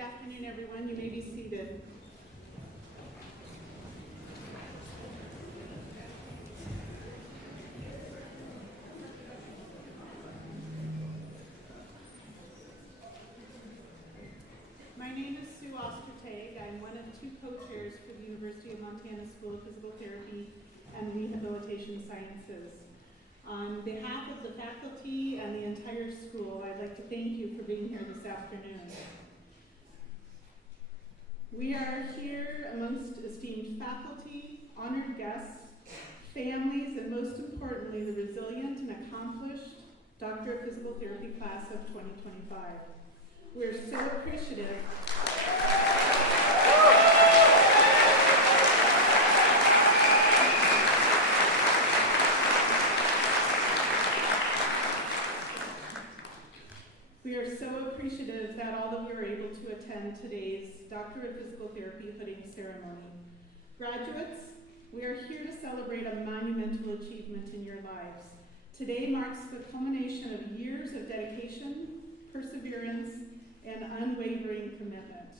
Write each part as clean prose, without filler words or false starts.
afternoon, everyone. You may be seated. My name is Sue Ostertag. I'm one of two co-chairs for the University of Montana School of Physical Therapy and Rehabilitation Sciences. On behalf of the faculty and the entire school, I'd like to thank you for being here this afternoon. We are here amongst esteemed faculty, honored guests, families, and most importantly, the resilient and accomplished Doctor of Physical Therapy class of 2025. We're so appreciative. We are so appreciative that all of you are able to attend today's Doctor of Physical Therapy hooding ceremony. Graduates, we are here to celebrate a monumental achievement in your lives. Today marks the culmination of years of dedication, perseverance, and unwavering commitment.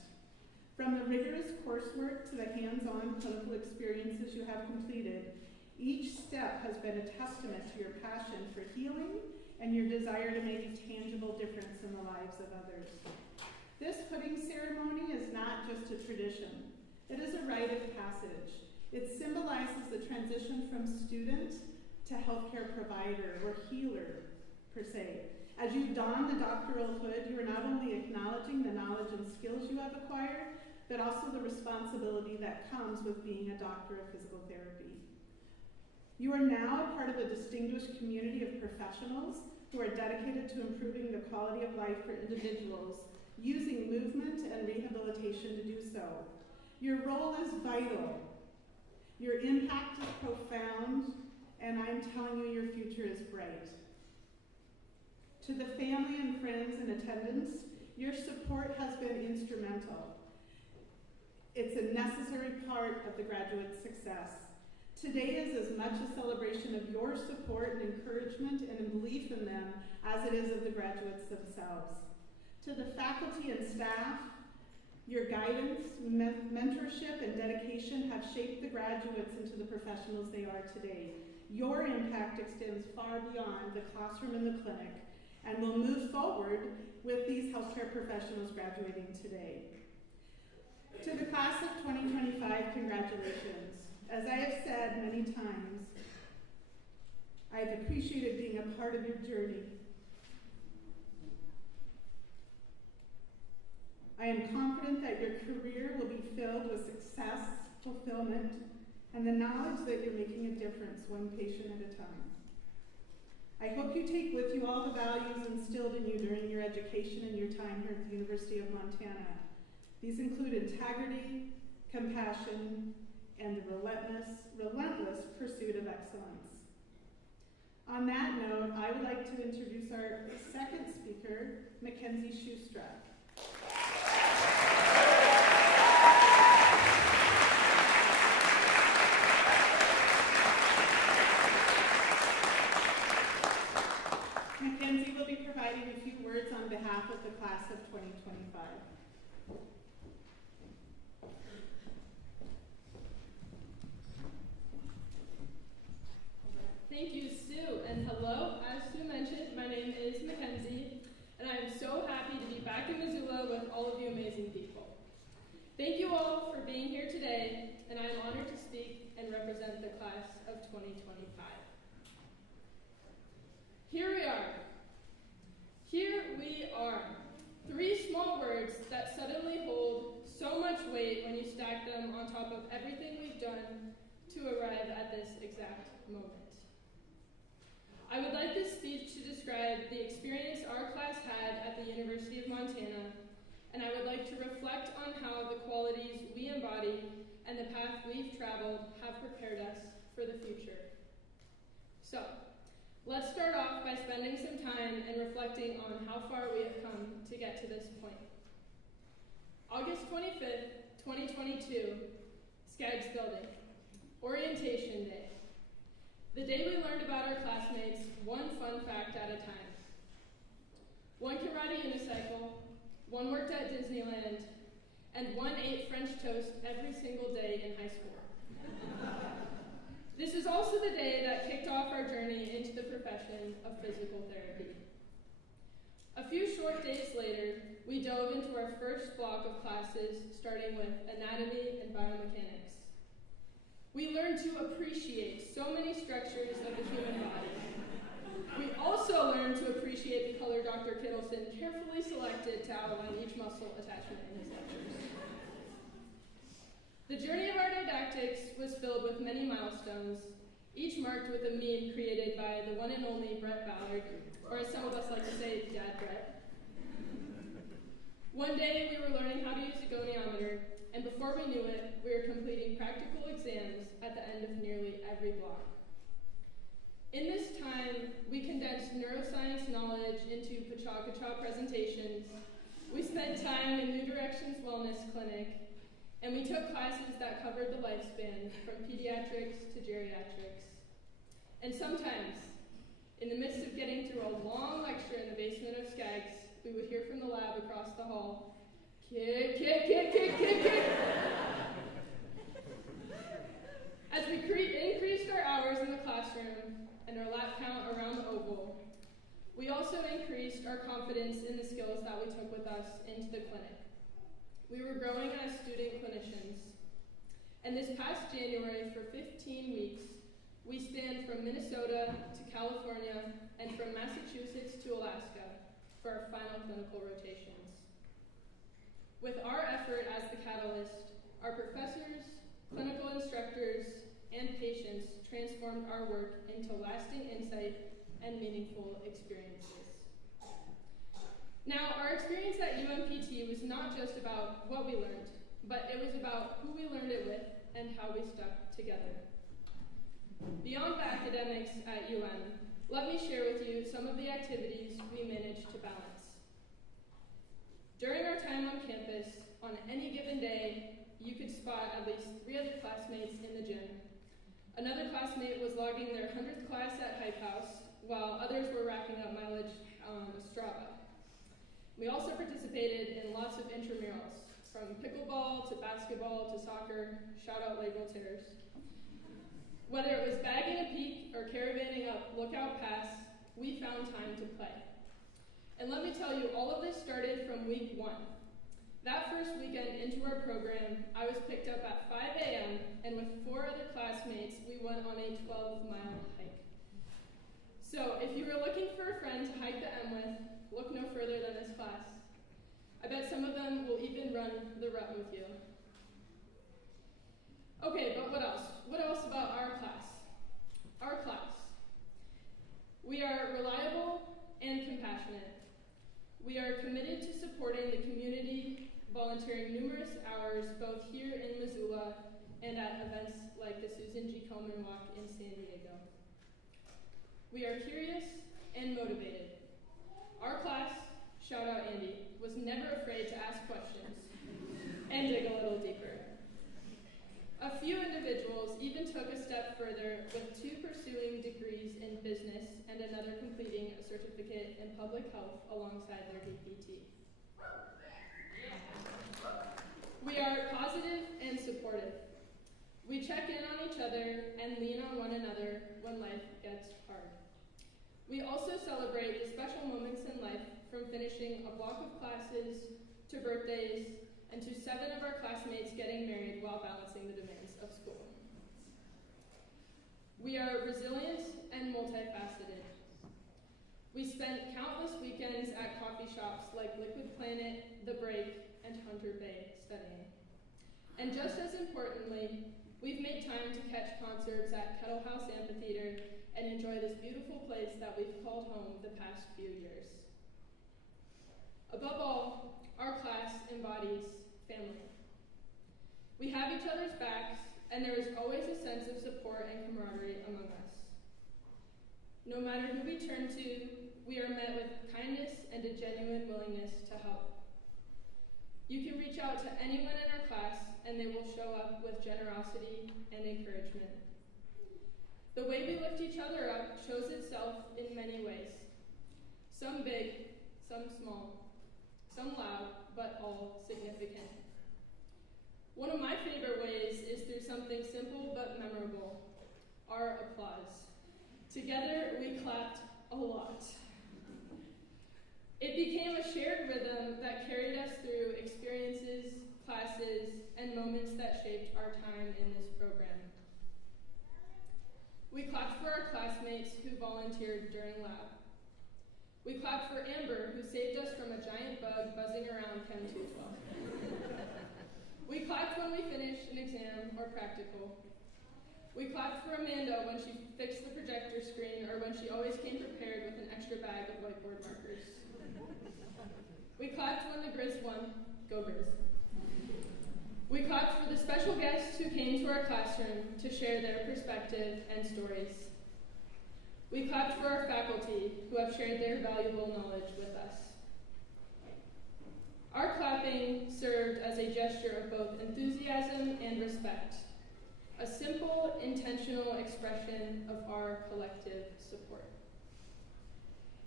From the rigorous coursework to the hands-on clinical experiences you have completed, each step has been a testament to your passion for healing and your desire to make a tangible difference in the lives of others. This hooding ceremony is not just a tradition. It is a rite of passage. It symbolizes the transition from student to healthcare provider or healer, per se. As you don the doctoral hood, you are not only acknowledging the knowledge and skills you have acquired, but also the responsibility that comes with being a doctor of physical therapy. You are now a part of a distinguished community of professionals who are dedicated to improving the quality of life for individuals using movement and rehabilitation to do so. Your role is vital. Your impact is profound, and I'm telling you, your future is bright. To the family and friends in attendance, your support has been instrumental. It's a necessary part of the graduate's success. Today is as much a celebration of your support and encouragement and a belief in them as it is of the graduates themselves. To the faculty and staff, your guidance, mentorship, and dedication have shaped the graduates into the professionals they are today. Your impact extends far beyond the classroom and the clinic, and will move forward with these healthcare professionals graduating today. To the class of 2025, congratulations. As I have said many times, I have appreciated being a part of your journey. I am confident that your career will be filled with success, fulfillment, and the knowledge that you're making a difference one patient at a time. I hope you take with you all the values instilled in you during your education and your time here at the University of Montana. These include integrity, compassion, and the relentless pursuit of excellence. On that note, I would like to introduce our second speaker, Mackenzie Shoestruck. Mackenzie will be providing a few words on behalf of the class of 2025. Thank you, Sue, and hello. As Sue mentioned, my name is Mackenzie, and I am so happy to be back in Missoula with all of you amazing people. Thank you all for being here today, and I am honored to speak and represent the class of 2025. Here we are. Here we are. 3 small words that suddenly hold so much weight when you stack them on top of everything we've done to arrive at this exact moment. I would like this speech to describe the experience our class had at the University of Montana, and I would like to reflect on how the qualities we embody and the path we've traveled have prepared us for the future. So, let's start off by spending some time and reflecting on how far we have come to get to this point. August 25th, 2022, Skaggs Building, Orientation Day. The day we learned about our classmates, one fun fact at a time. One can ride a unicycle, one worked at Disneyland, and 1 ate French toast every single day in high school. This is also the day that kicked off our journey into the profession of physical therapy. A few short days later, we dove into our first block of classes, starting with anatomy and biomechanics. We learned to appreciate so many structures of the human body. We also learned to appreciate the color Dr. Kittleson carefully selected to outline each muscle attachment in his lectures. The journey of our didactics was filled with many milestones, each marked with a meme created by the one and only Brett Ballard, or as some of us like to say, Dad Brett. One day we were learning how to use a goniometer, and before we knew it, we were completing practical exams at the end of nearly every block. In this time, we condensed neuroscience knowledge into pacha-kacha presentations, we spent time in New Directions Wellness Clinic, and we took classes that covered the lifespan, from pediatrics to geriatrics. And sometimes, in the midst of getting through a long lecture in the basement of Skaggs, we would hear from the lab across the hall, kick, kick, kick, kick, kick, kick. As we increased our hours in the classroom and our lap count around the oval, we also increased our confidence in the skills that we took with us into the clinic. We were growing as student clinicians. And this past January, for 15 weeks, we spanned from Minnesota to California and from Massachusetts to Alaska for our final clinical rotations. With our effort as the catalyst, our professors, clinical instructors, and patients transformed our work into lasting insight and meaningful experiences. Now, our experience at UMPT was not just about what we learned, but it was about who we learned it with and how we stuck together. Beyond the academics at UM, let me share with you some of the activities we managed to balance. During our time on campus, on any given day, you could spot at least 3 other classmates in the gym. Another classmate was logging their 100th class at Hype House, while others were racking up mileage on Strava. We also participated in lots of intramurals, from pickleball to basketball to soccer, shout out Lake Voltaires. Whether it was bagging a peak or caravanning up Lookout Pass, we found time to play. And let me tell you, all of this started from week 1. That first weekend into our program, I was picked up at 5 a.m. and with 4 other classmates, we went on a 12-mile hike. So if you were looking for a friend to hike the M with, look no further than this class. I bet some of them will even run the rut with you. Okay, but what else? What else about our class? Our class. We are reliable and compassionate. We are committed to supporting the community, volunteering numerous hours both here in Missoula and at events like the Susan G. Komen Walk in San Diego. We are curious and motivated. Our class, shout out Andy, was never afraid to ask questions and dig a little deeper. A few individuals even took a step further, with 2 pursuing degrees in business and another completing a certificate in public health alongside their DPT. We are positive and supportive. We check in on each other and lean on one another when life gets hard. We also celebrate the special moments in life, from finishing a block of classes to birthdays, and to 7 of our classmates getting married while balancing the demands of school. We are resilient and multifaceted. We spent countless weekends at coffee shops like Liquid Planet, The Break, and Hunter Bay studying. And just as importantly, we've made time to catch concerts at Kettle House Amphitheater and enjoy this beautiful place that we've called home the past few years. Above all, our class embodies family. We have each other's backs, and there is always a sense of support and camaraderie among us. No matter who we turn to, we are met with kindness and a genuine willingness to help. You can reach out to anyone in our class, and they will show up with generosity and encouragement. The way we lift each other up shows itself in many ways. Some big, some small, some loud, but all significant. something simple but memorable, our applause. Together, we clapped a lot. It became a shared rhythm that carried us through experiences, classes, and moments that shaped our time in this program. We clapped for our classmates who volunteered during lab. We clapped for Amber, who saved us from a giant bug buzzing around Chem 212. We clapped when we finished an exam or practical. We clapped for Amanda when she fixed the projector screen or when she always came prepared with an extra bag of whiteboard markers. We clapped when the Grizz won. Go Grizz. We clapped for the special guests who came to our classroom to share their perspective and stories. We clapped for our faculty who have shared their valuable knowledge with us. Our clapping served as a gesture of both enthusiasm and respect, a simple, intentional expression of our collective support.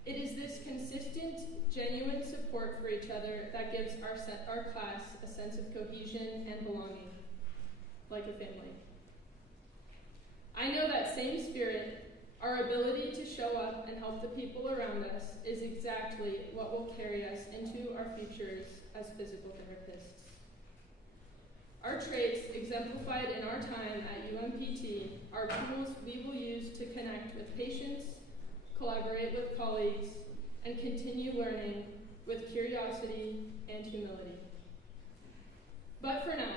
It is this consistent, genuine support for each other that gives our class a sense of cohesion and belonging, like a family. I know that same spirit, our ability to show up and help the people around us, is exactly what will carry us into our futures as physical therapists. Our traits, exemplified in our time at UMPT, are tools we will use to connect with patients, collaborate with colleagues, and continue learning with curiosity and humility. But for now,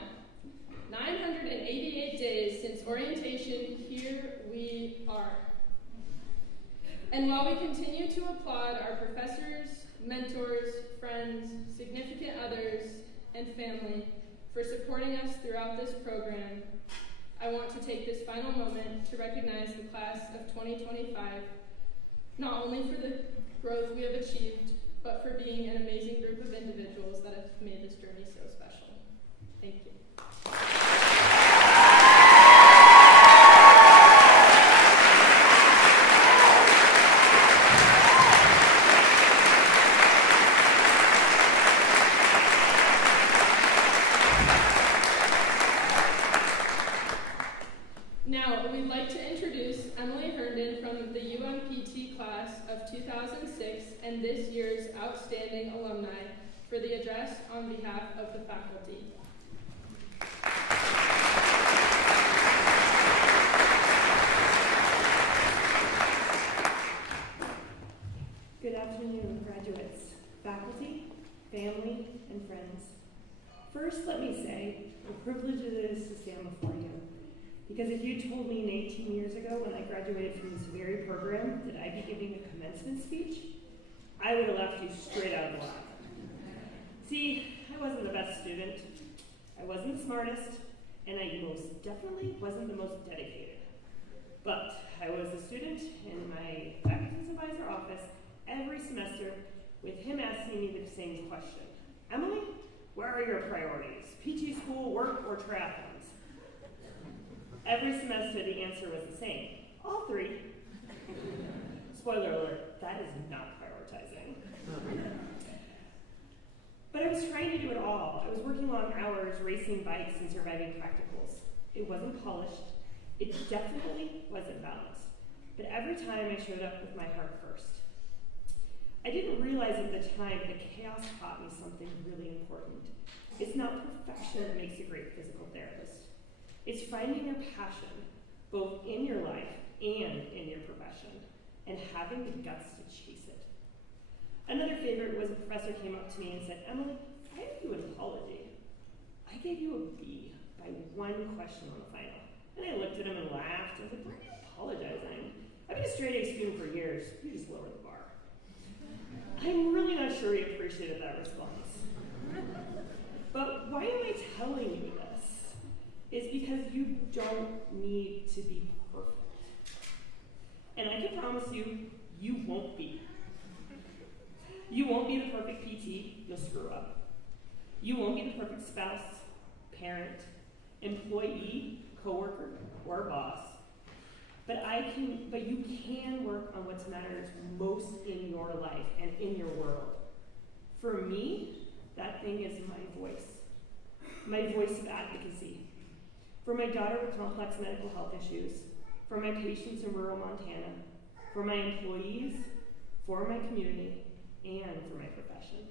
988 days since orientation, here we are. And while we continue to applaud our professors, mentors, friends, significant others, and family for supporting us throughout this program, I want to take this final moment to recognize the class of 2025, not only for the growth we have achieved, but for being an amazing group of individuals that have made this journey so special. Thank you. Now, we'd like to introduce Emily Herndon from the UMPT class of 2006 and this year's outstanding alumni for the address on behalf of the faculty. Good afternoon, graduates, faculty, family, and friends. First, let me say the privilege it is to stand before you. Because if you told me 18 years ago when I graduated from this very program that I'd be giving a commencement speech, I would have laughed you straight out of the line. See, I wasn't the best student, I wasn't the smartest, and I most definitely wasn't the most dedicated. But I was a student in my faculty advisor office every semester with him asking me the same question. Emily, where are your priorities? PT school, work, or triathlons? Every semester the answer was the same, all three. Spoiler alert, that is not prioritizing. But I was trying to do it all. I was working long hours, racing bikes, and surviving practicals. It wasn't polished. It definitely wasn't balanced. But every time I showed up with my heart first. I didn't realize at the time that chaos taught me something really important. It's not perfection that makes a great physical therapist. It's finding your passion, both in your life and in your profession, and having the guts to chase it. Another favorite was a professor came up to me and said, Emily, I have you in apology. I gave you a B by one question on the final. And I looked at him and laughed. I was like, why are you apologizing? I've been a straight A student for years. You just lowered the bar. I'm really not sure he appreciated that response. But why am I telling you this? It's because you don't need to be perfect. And I can promise you, you won't be. You won't be the perfect PT, you'll screw up. You won't be the perfect spouse, parent, employee, coworker, or boss. But you can work on what matters most in your life and in your world. For me, that thing is my voice of advocacy. For my daughter with complex medical health issues, for my patients in rural Montana, for my employees, for my community, and for my profession.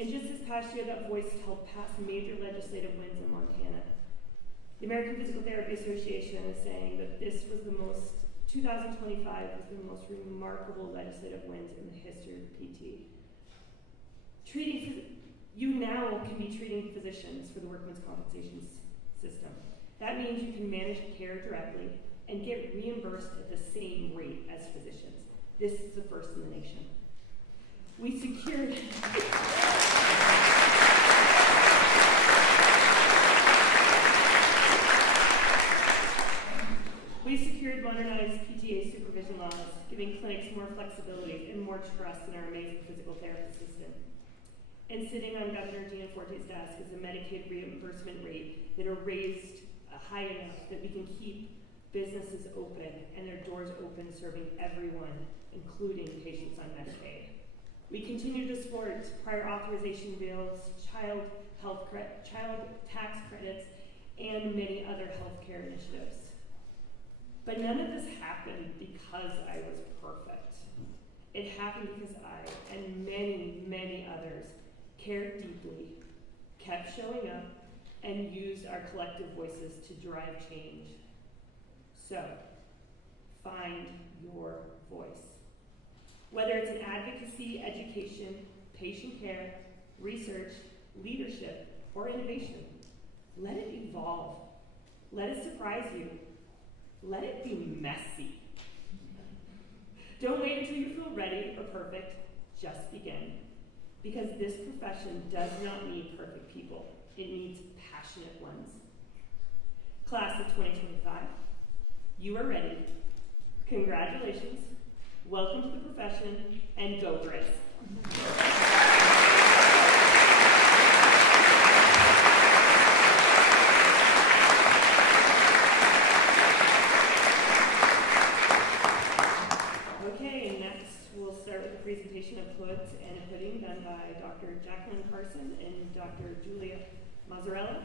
And just this past year, that voice helped pass major legislative wins in Montana. The American Physical Therapy Association is saying that 2025 was the most remarkable legislative wins in the history of PT. You now can be treating physicians for the workman's compensation system. That means you can manage care directly and get reimbursed at the same rate as physicians. This is the first in the nation. We secured modernized PTA supervision laws, giving clinics more flexibility and more trust in our amazing physical therapy system. And sitting on Governor Gianforte's desk is a Medicaid reimbursement rate that are raised high enough that we can keep businesses open and their doors open, serving everyone, including patients on Medicaid. We continue to support prior authorization bills, child tax credits, and many other healthcare initiatives. But none of this happened because I was perfect. It happened because I, and many, many others, cared deeply, kept showing up, and used our collective voices to drive change. So, find your voice. Whether it's in advocacy, education, patient care, research, leadership, or innovation, let it evolve. Let it surprise you. Let it be messy. Don't wait until you feel ready or perfect. Just begin. Because this profession does not need perfect people. It needs passionate ones. Class of 2025, you are ready. Congratulations. Welcome to the profession, and go Grace. Okay, next we'll start with a presentation of hoods and a hooding done by Dr. Jacqueline Carson and Dr. Julia Mazzarella.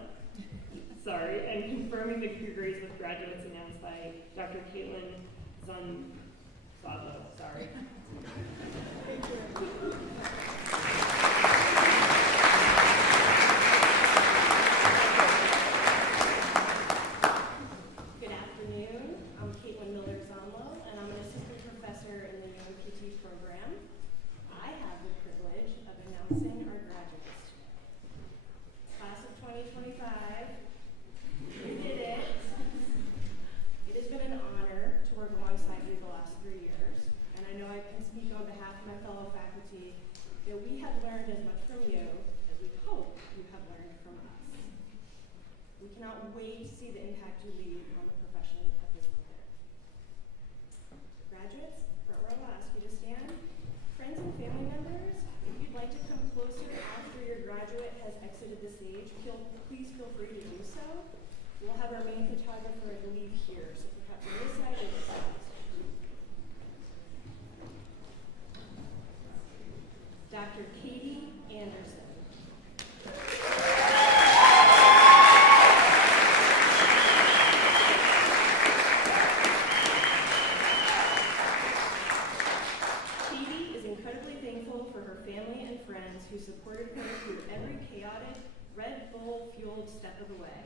Sorry, and confirming the degrees with graduates announced by Dr. Caitlin Zonzadlo. Sorry. Good afternoon. I'm Caitlin Miller-Zonlo, and I'm an assistant professor in the UMPT program. I have the privilege of announcing our graduates today. Class of 2025, you did it. It has been an honor to work alongside you the last 3 years, and I know I can speak on behalf of my fellow faculty that we have learned as much from you as we hope you have learned from us. We cannot wait to see the impact you leave on the profession of physical therapy. Graduates, front row, I'll ask you to stand. Friends and family members, if you'd like to come closer after your graduate has exited the stage, please feel free to do so. We'll have our main photographer, I believe, here, so perhaps on this side or this side. Dr. Katie Anderson. Katie is incredibly thankful for her family and friends who supported her through every chaotic, Red Bull-fueled step of the way.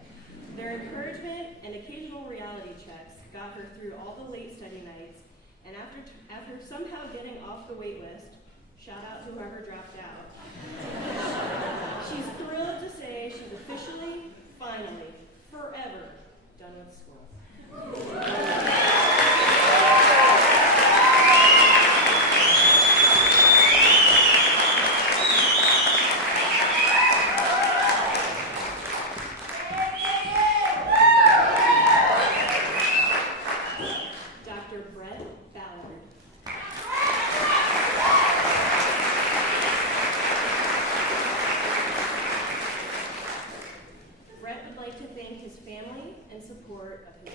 Their encouragement and occasional reality checks got her through all the late study nights, and after somehow getting off the wait list, shout out to whoever dropped out, she's thrilled to say she's officially, finally, forever done with school. Support of his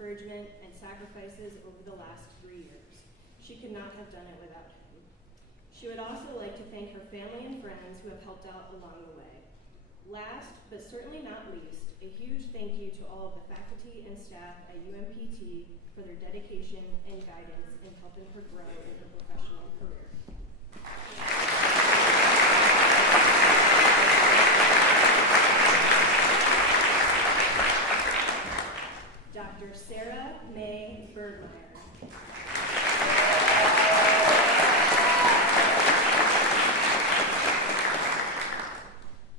encouragement, and sacrifices over the last 3 years. She could not have done it without him. She would also like to thank her family and friends who have helped out along the way. Last, but certainly not least, a huge thank you to all of the faculty and staff at UMPT for their dedication and guidance in helping her grow in her professional career. Dr. Sarah May Bergmeyer.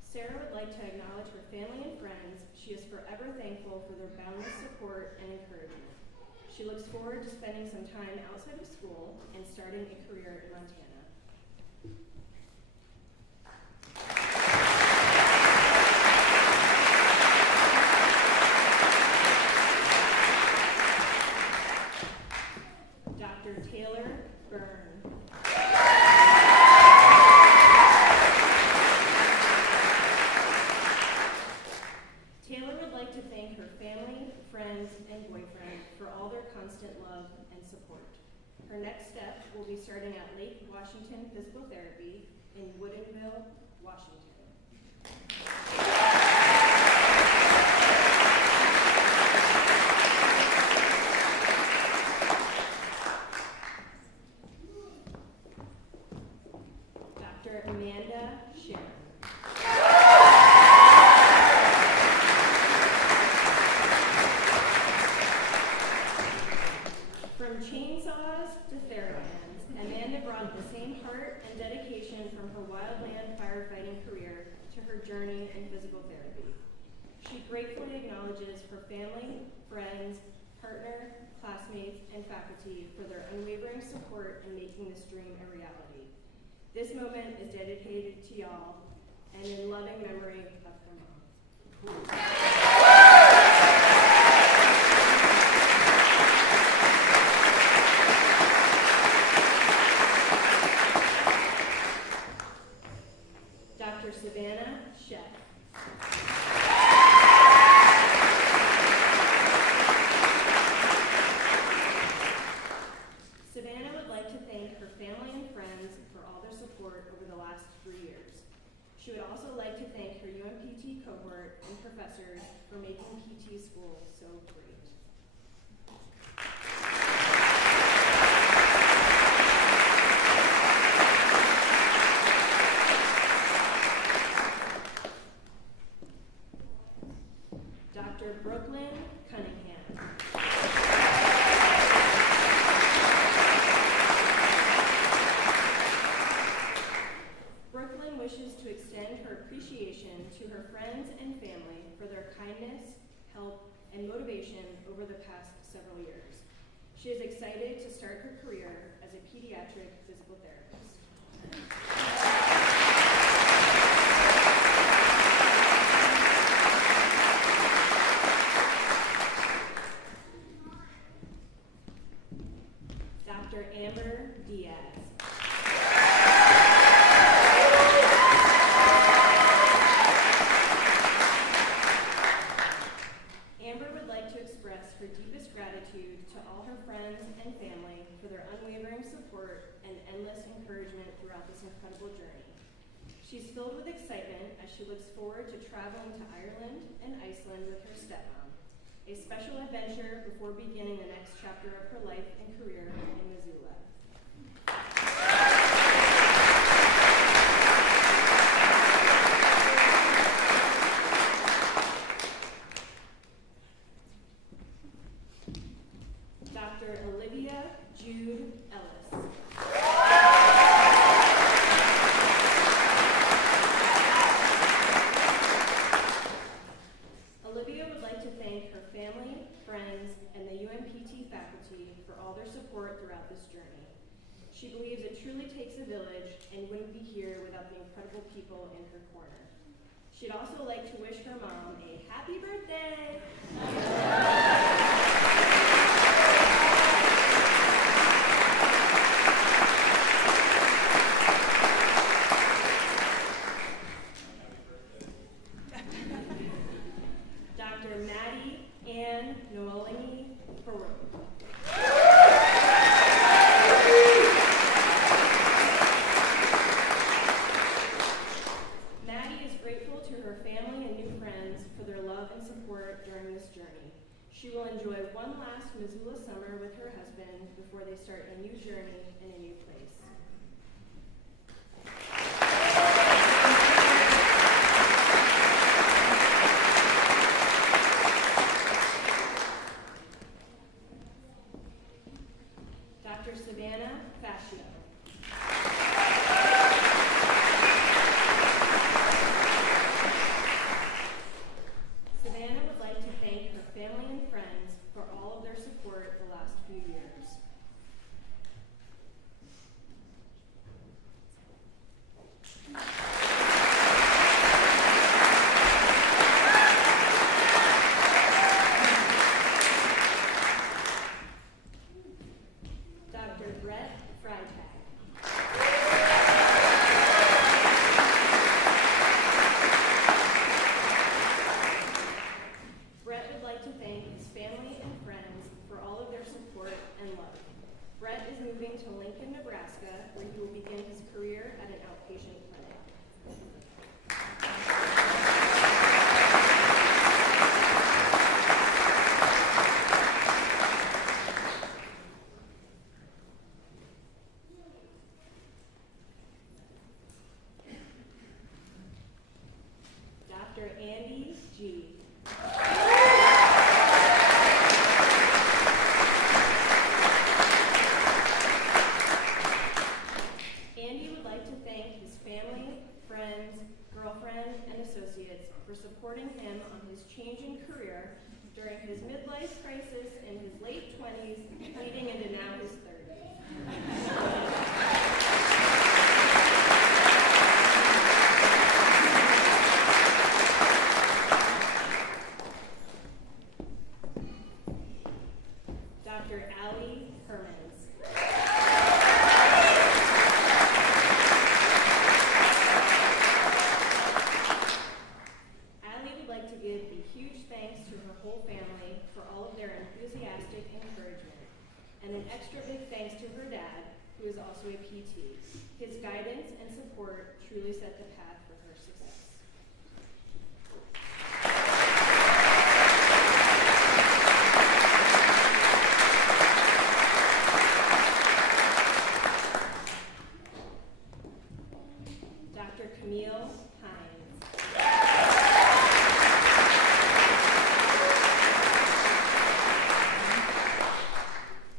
Sarah would like to acknowledge her family and friends. She is forever thankful for their boundless support and encouragement. She looks forward to spending some time outside of school and starting a career in Montana. Dr. Taylor Byrne. Taylor would like to thank her family, friends, and boyfriend for all their constant love and support. Her next step will be starting at Lake Washington Physical Therapy in Woodinville, Washington. Dr. Amanda Sharon. From chainsaws to TheraBands, Amanda brought the same heart and dedication from her wildland firefighting career to her journey in physical therapy. She gratefully acknowledges her family, friends, partner, classmates, and faculty for their unwavering support in making this dream a reality. This moment is dedicated to y'all and in loving memory of her mom. Dr. Savannah Sheff. Savannah would like to thank her family and friends for all their support over the last 3 years. She would also like to thank her UMPT cohort and professors for making PT school so great. Dr. Brooklyn Cunningham. Brooklyn wishes to extend her appreciation to her friends and family for their kindness, help, and motivation over the past several years. She is excited to start her career as a pediatric physical therapist. Dr. Amber Diaz. Amber would like to express her deepest gratitude to all her friends and family for their unwavering support and endless encouragement throughout this incredible journey. She's filled with excitement as she looks forward to traveling to Ireland and Iceland with her stepmom, a special adventure before beginning the next chapter of her life and career in Missoula. Dr. Olivia Jude Ellis. Olivia would like to thank her family, friends, and the UMPT faculty for all their support throughout this journey. She believes it truly takes a village and wouldn't be here without the incredible people in her corner. She'd also like to wish her mom a happy birthday! Dr. Maddie Ann Noelini they start a new journey in a new place. Dr. Savannah Fascio. Savannah would like to thank her family and friends for all of their support the last few years. Dr. Brett Freitag. Brett would like to thank his family and friends for all of their support and love. Brett is moving to Lincoln, Nebraska, where he will begin his career at an outpatient clinic. Dr. Andy G. Andy would like to thank his family, friends, girlfriend, and associates for supporting him on his changing career during his midlife crisis in his late 20s, leading into now his 30s. Dr. Allie Hermans. Allie would like to give a huge thanks to her whole family for all of their enthusiastic encouragement, and an extra big thanks to her dad, who is also a PT. His guidance and support truly set the path for her success. Dr. Camille Hines.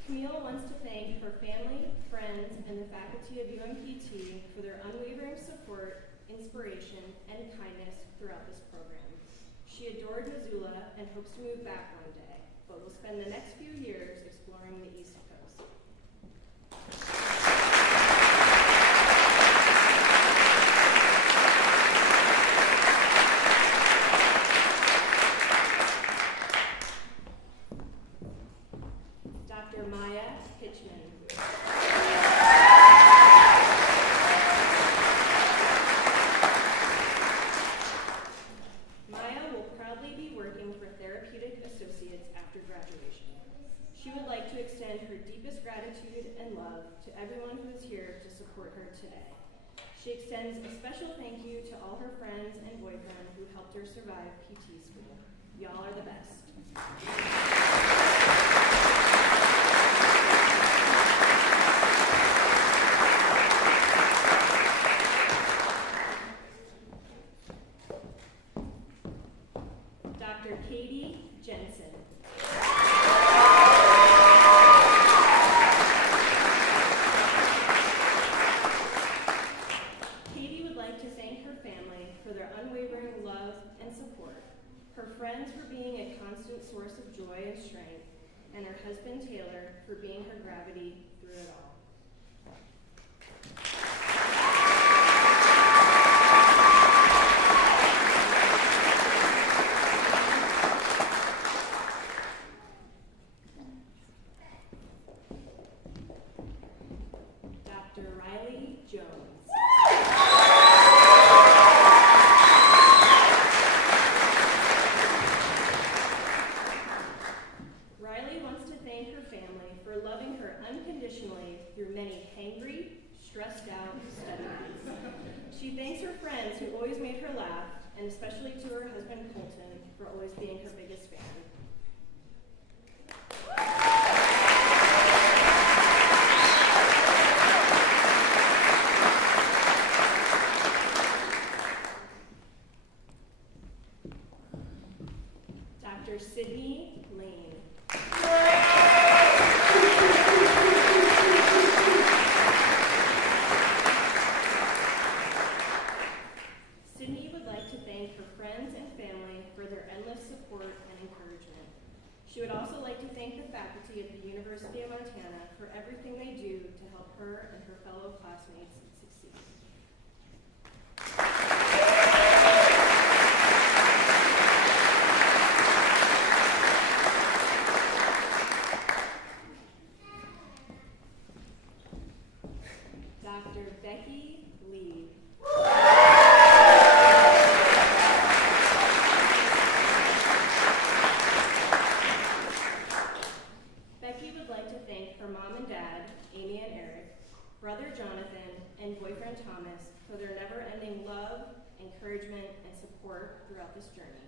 Camille wants to thank her family, friends, and the faculty of UMPT for their unwavering support, inspiration, and kindness throughout this program. She adored Missoula and hopes to move back one day, but will spend the next few years exploring the East Coast. Dr. Maya Hitchman. Maya will proudly be working for Therapeutic Associates after graduation. She would like to extend her deepest gratitude and love to everyone who is here to support her today. She extends a special thank you to all her friends and boyfriend who helped her survive PT school. Y'all are the best. Dr. Katie Jensen. Katie would like to thank her family for their unwavering love and support, her friends for being a constant source of joy and strength, and her husband Taylor for being her gravity through it all. Dr. Riley Jones. Riley wants to thank her family for loving her unconditionally through many hangry, stressed out study nights. She thanks her friends who always made her laugh, and especially to her husband Colton for always being her biggest fan. her fellow classmates succeed. Dr. Becky Lee. Becky would like to thank her mom and dad, Amy and Eric, brother Jonathan, and boyfriend Thomas for their never-ending love, encouragement, and support throughout this journey.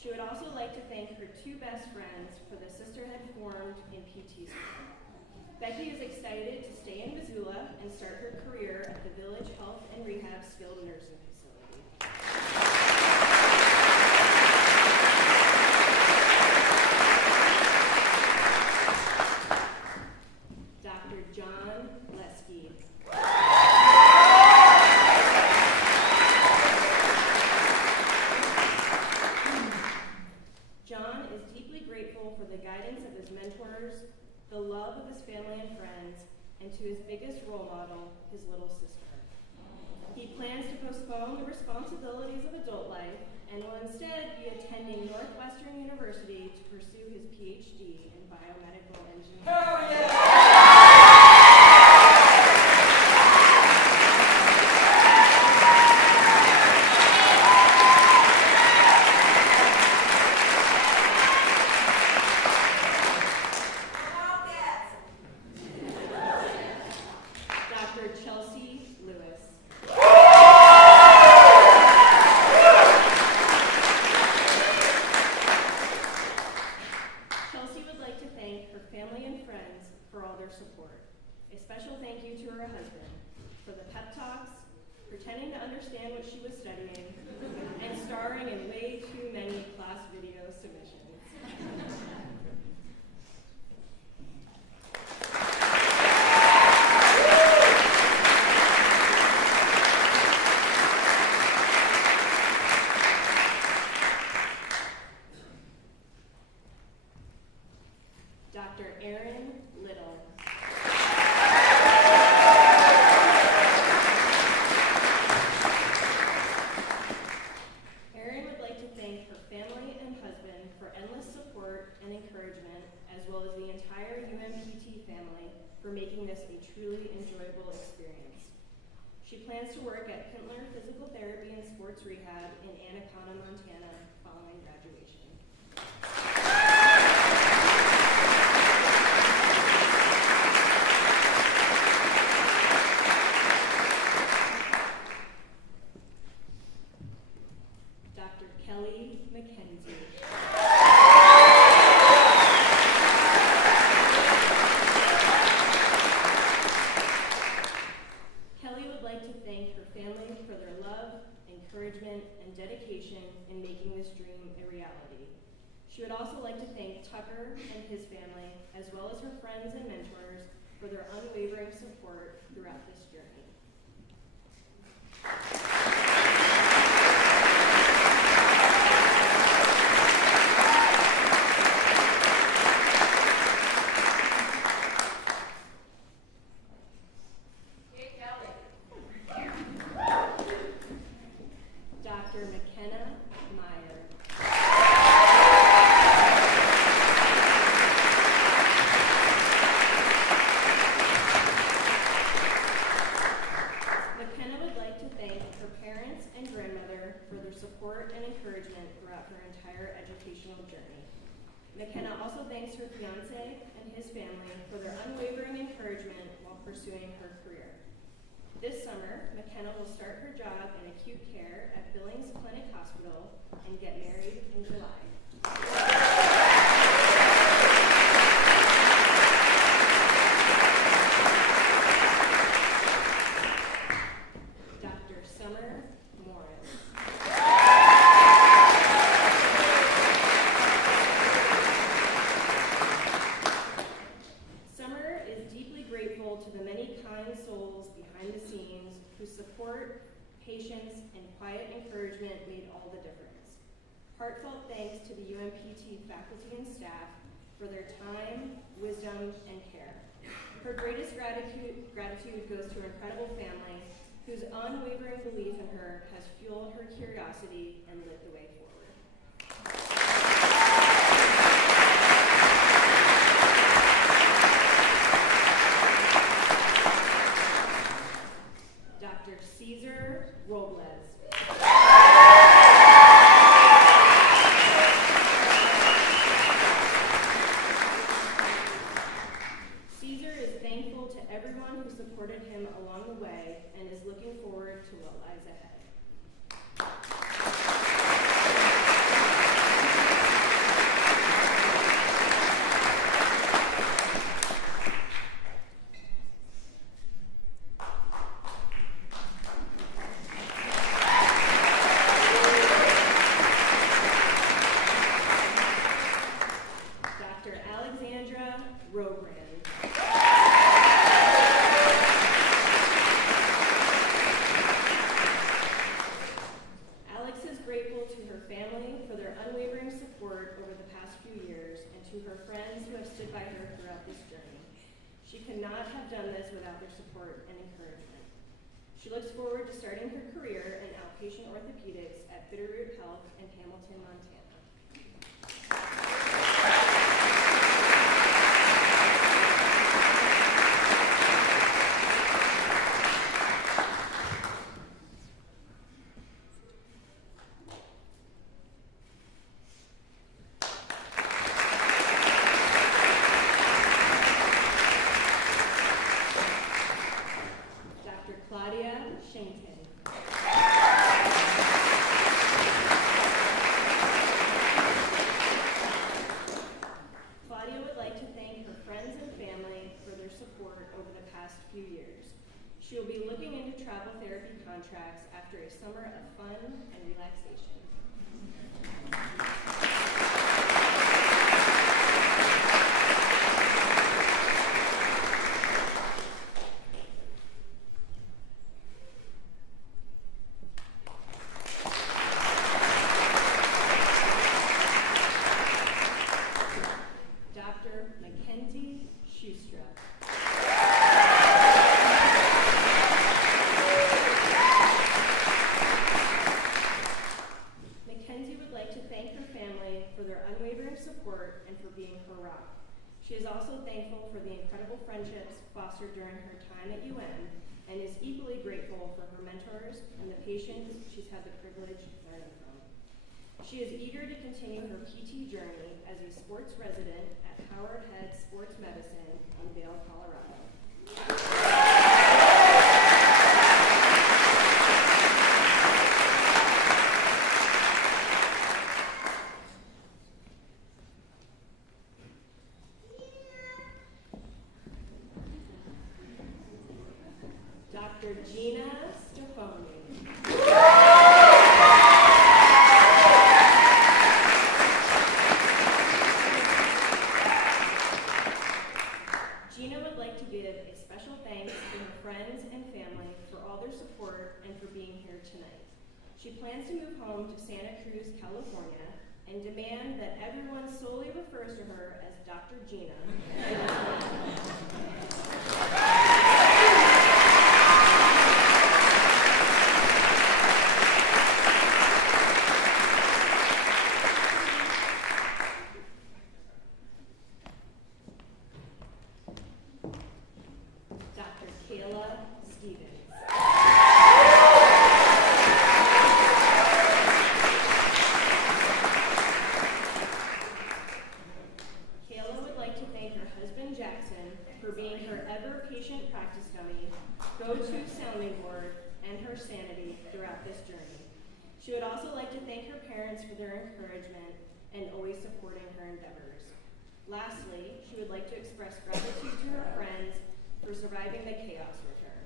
She would also like to thank her two best friends for the sisterhood formed in PT school. Becky is excited to stay in Missoula and start her career at the Village Health and Rehab Skilled Nursing Facility. Dr. John Lesky. John is deeply grateful for the guidance of his mentors, the love of his family and friends, and to his biggest role model, his little sister. He plans to postpone the responsibilities of adult life and will instead be attending Northwestern University to pursue his PhD in biomedical engineering. Hell yeah! Dr. Chelsea Lewis. Chelsea would like to thank her family and friends for all their support. A special thank you to her husband for the pep talks, pretending to understand what she was studying, and starring in way too many class video submissions. Dr. Erin Little. Erin would like to thank her family and husband for endless support and encouragement, as well as the entire UMPT family for making this a truly enjoyable experience. She plans to work at Pintler Physical Therapy and Sports Rehab in Anaconda, Montana, following graduation. Dr. Kelly McKenzie. Kelly would like to thank her family for their love, encouragement, and dedication in making this dream a reality. She would also like to thank Tucker and his family, as well as her friends and mentors, for their unwavering support throughout this journey. Dr. McKenna Meyer. McKenna would like to thank her parents and grandmother for their support and encouragement throughout her entire educational journey. McKenna also thanks her fiance and his family for their unwavering encouragement while pursuing her career. This summer, McKenna will start her job in acute care at Billings Clinic Hospital and get married in July. Dr. Summer Morris. Summer is deeply grateful to the many kind souls behind the scenes whose support, patience, and quiet encouragement made all the difference. Heartfelt thanks to the UMPT faculty and staff for their time, wisdom, and care. Her greatest gratitude goes to her incredible family, whose unwavering belief in her has fueled her curiosity and lit the way forward. Dr. Cesar Robles. Cesar is thankful to everyone who supported him along the way and is looking forward to what lies ahead. Dr. Alexandra Rogran. Alex is grateful to her family for their unwavering support over the past few years and to her friends who have stood by her throughout this journey. She could not have done this without their support and encouragement. She looks forward to starting her career in outpatient orthopedics at Bitterroot Health in Hamilton, Montana. Dr. Claudia Shenkin. Claudia would like to thank her friends and family for their support over the past few years. She will be looking into travel therapy contracts after a summer of fun and relaxation. Dr. Mackenzie Schustra. Mackenzie would like to thank her family for their unwavering support and for being her rock. She is also thankful for the incredible friendships fostered during her time at UM and is equally grateful for her mentors and the patients she's had the privilege of learning from. She is eager to continue her PT journey as a sports resident at Howard Head Sports Medicine in Vail, Colorado. Dr. Gina Stefani. Gina would like to give a special thanks to her friends and family for all their support and for being here tonight. She plans to move home to Santa Cruz, California, and demand that everyone solely refers to her as Dr. Gina. Dr. Kayla Stevens. Kayla would like to thank her husband Jackson for being her ever patient practice dummy, go-to sounding board, and her sanity throughout this journey. She would also like to thank her parents for their encouragement and always supporting her endeavors. Lastly, she would like to express gratitude to her friends for surviving the chaos with her.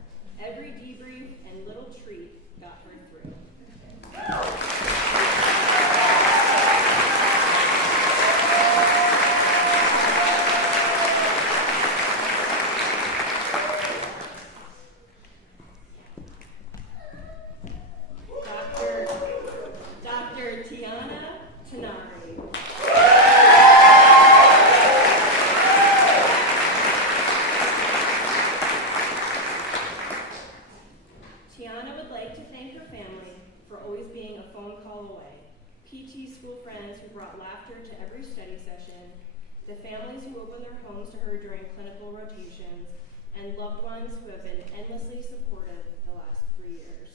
Every debrief and little treat got her through. Dr. Tiana Tenari. have brought laughter to every study session, the families who opened their homes to her during clinical rotations, and loved ones who have been endlessly supportive the last 3 years.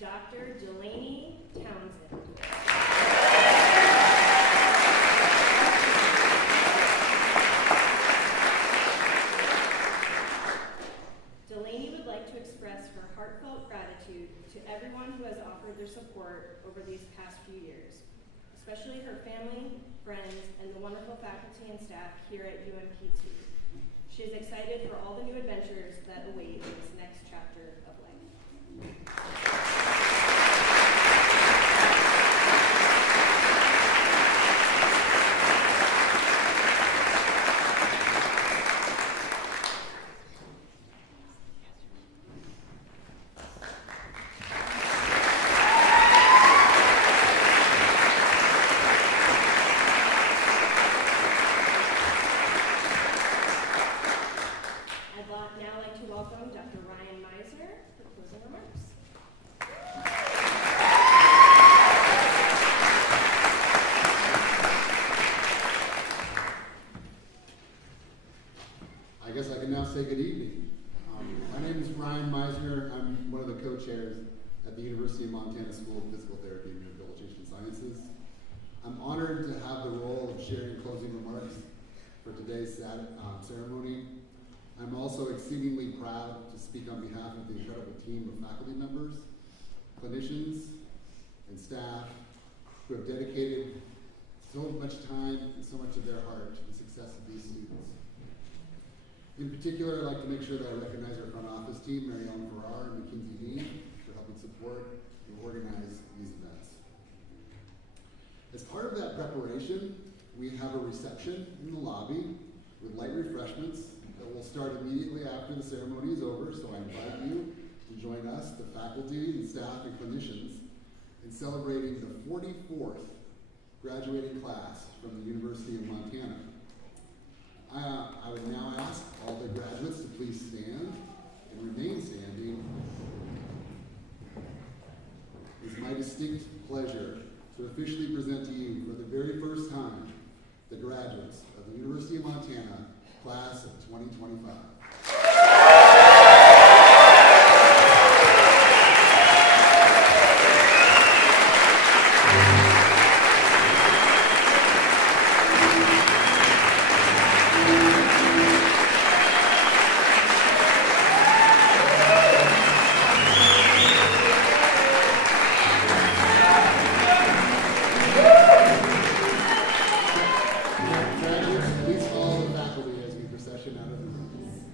Dr. Delaney Townsend. Delaney would like to express her heartfelt gratitude to everyone who has offered their support over these past few years, especially her family, friends, and the wonderful faculty and staff here at UMPT. She is excited for all the new adventures that await in this next chapter of life. I'd now like to welcome Dr. Ryan Meisner for closing remarks. I guess I can now say good evening. My name is Ryan Meisner. I'm one of the co-chairs at the University of Montana School of Physical Therapy and Rehabilitation Sciences. I'm honored to have the role of sharing closing remarks for today's ceremony. I'm also exceedingly proud to speak on behalf of the incredible team of faculty members, clinicians, and staff who have dedicated so much time and so much of their heart to the success of these students. In particular, I'd like to make sure that I recognize our front office team, Mary Ellen Farrar and Mackenzie Dean, for helping support and organize these events. As part of that preparation, we have a reception in the lobby with light refreshments that will start immediately after the ceremony is over, so I invite you to join us, the faculty and staff and clinicians, in celebrating the 44th graduating class from the University of Montana. I would now ask all the graduates to please stand and remain standing. It's my distinct pleasure to officially present to you for the very first time the graduates of the University of Montana class of 2025. Graduates, please follow the faculty as we procession out of the room.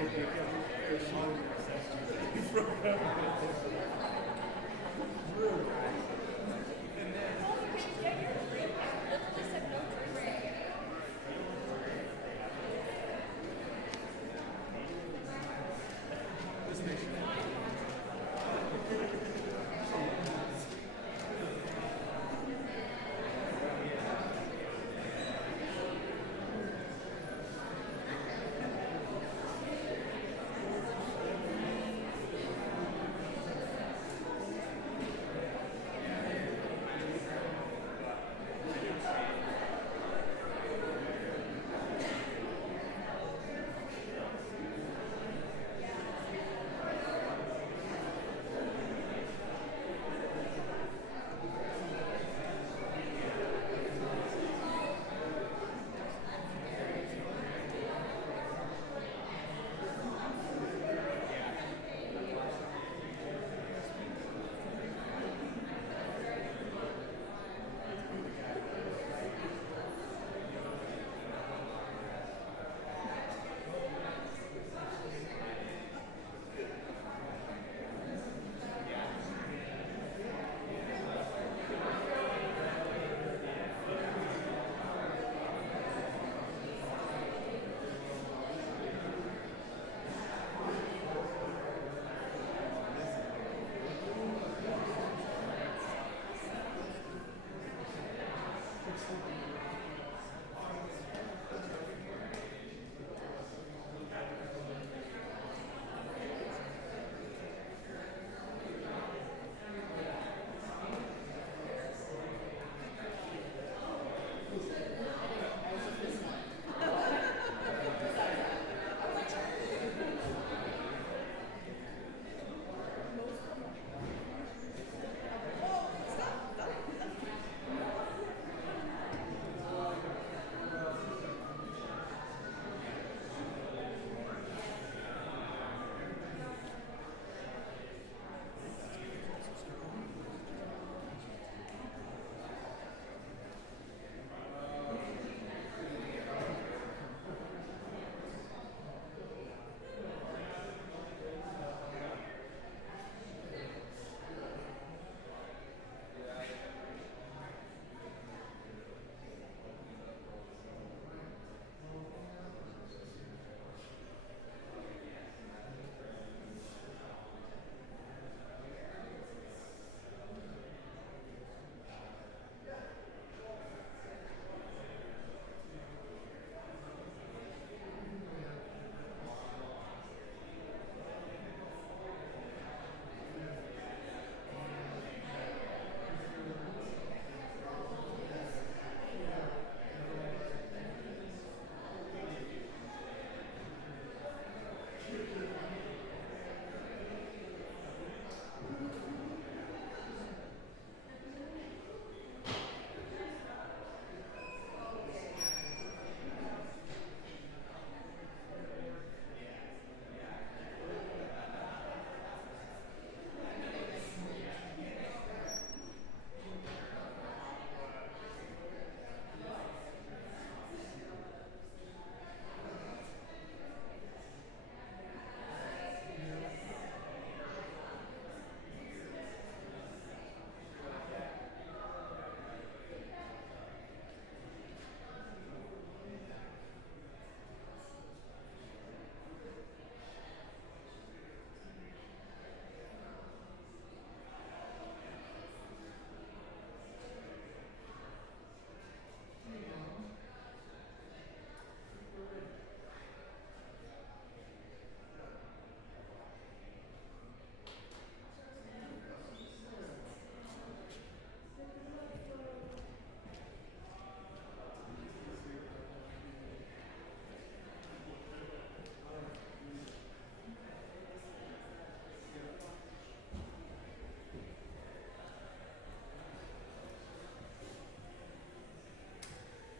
did because